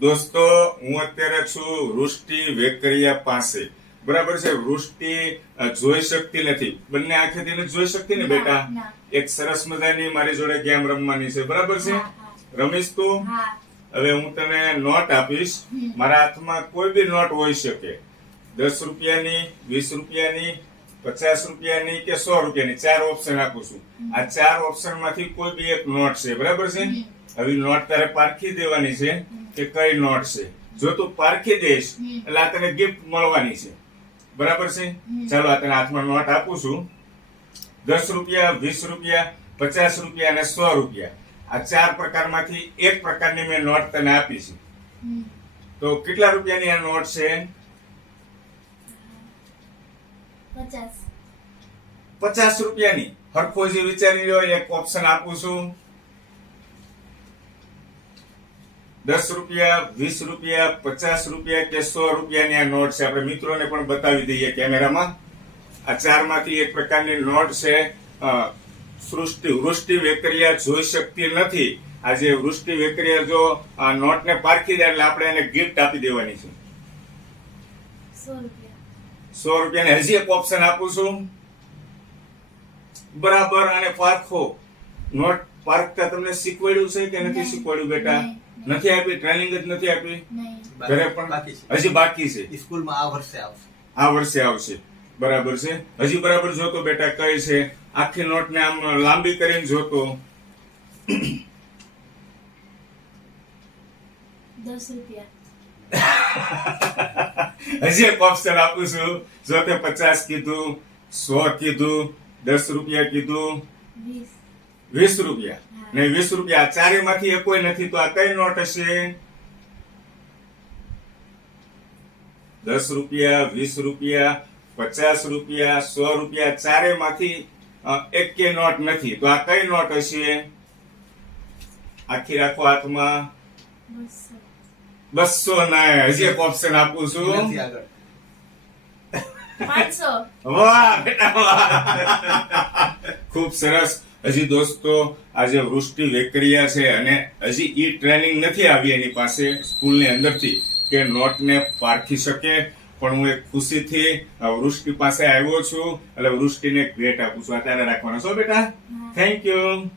દોસ્તો હું અત્યારે છું વૃષ્ટિ વેકરિયા પાસે. બરાબર છે? વૃષ્ટિ જોઈ શકતી નથી. બંને આંખેથી જોઈ શકતી ને બેટા? એક સરસ મજાની મારી જોડે ગેમ રમવાની છે. બરાબર છે. રમીશ તું? હવે હું તને નોટ આપીશ. મારા હાથમાં કોઈ બી નોટ હોઈ શકે. દસ રૂપિયાની વીસ રૂપિયાની પચાસ રૂપિયાની કે સો રૂપિયાની ચાર ઓપ્શન આપું છું. આ ચાર ઓપ્શનમાંથી કોઈ બી એક નોટ છે. બરાબર છે? હવે નોટ તારે પારખી દેવાની છે કે કઈ નોટ છે? જો તું પારખી દઈશ એટલે આ તને ગિફ્ટ મળવાની છે. બરાબર છે? ચાલો આ તને હાથમાં નોટ આપું છું. દસ રૂપિયા વીસ રૂપિયા પચાસ રૂપિયા અને સો રૂપિયા. આ ચાર પ્રકારમાંથી એક પ્રકારની મેં નોટ તને આપી છે. તો કેટલા રૂપિયાની આ નોટ છે? પચાસ. પચાસ રૂપિયાની. હરખો જે વિચારી રહ્યો એક ઓપ્શન આપું છું. દસ રૂપિયા વીસ રૂપિયા પચાસ રૂપિયા કે સો રૂપિયાની આ નોટ છે. આપણે મિત્રોને પણ બતાવી દઈએ કેમેરામાં. આ ચારમાંથી એક પ્રકારની નોટ છે. સૃષ્ટિ વૃષ્ટિ વેકરિયા જોઈ શકતી નથી. આજે વૃષ્ટિ વેકરિયા જો આ નોટને પારખી દે એટલે આપણે એને ગિફ્ટ આપી દેવાની છે. સો રૂપિયા. સો રૂપિયાની હજી એક ઓપ્શન આપું છું. બરાબર અને પારખો. નોટ પારખતા તમને શીખવાડ્યું છે કે નથી. શીખવાડ્યું બેટા. નથી આપી? ટ્રેનિંગ જ નથી આપી? ઘરે પણ હજી બાકી છે. સ્કૂલમાં આ વર્ષે આવશે. આ વર્ષે આવશે. બરાબર છે? હજી બરાબર જોતો બેટા કઈ છે આખી નોટ ને આમ લાંબી કરીને જોતો. દસ રૂપિયા. હજી એક ઓપ્શન આપું છું. જો તે પચાસ કીધું સો કીધું દસ રૂપિયા કીધું. વીસ. વીસ રૂપિયા. ને વીસ રૂપિયા ચારે માંથી એકોય નથી તો આ કઈ નોટ હશે? દસ રૂપિયા વીસ રૂપિયા પચાસ રૂપિયા સો રૂપિયા ચારે માંથી એક કે નોટ નથી. તો આ કઈ નોટ હશે? આખી રાખો હાથમાં. બસો ના હજી એક ઓપ્શન આપું છું. વાહ બેટા વાહ. ખૂબ સરસ. હજી દોસ્તો આજે વૃષ્ટિ વેકરિયા છે અને હજી ઈ ટ્રેનિંગ નથી આવી એની પાસે સ્કૂલની અંદરથી કે નોટને પારખી શકે. પણ હું એક ખુશીથી વૃષ્ટિ પાસે આવ્યો છું. એટલે વૃષ્ટિને ભેટ આપું છું. અત્યારે રાખવાનો છો બેટા? Thank you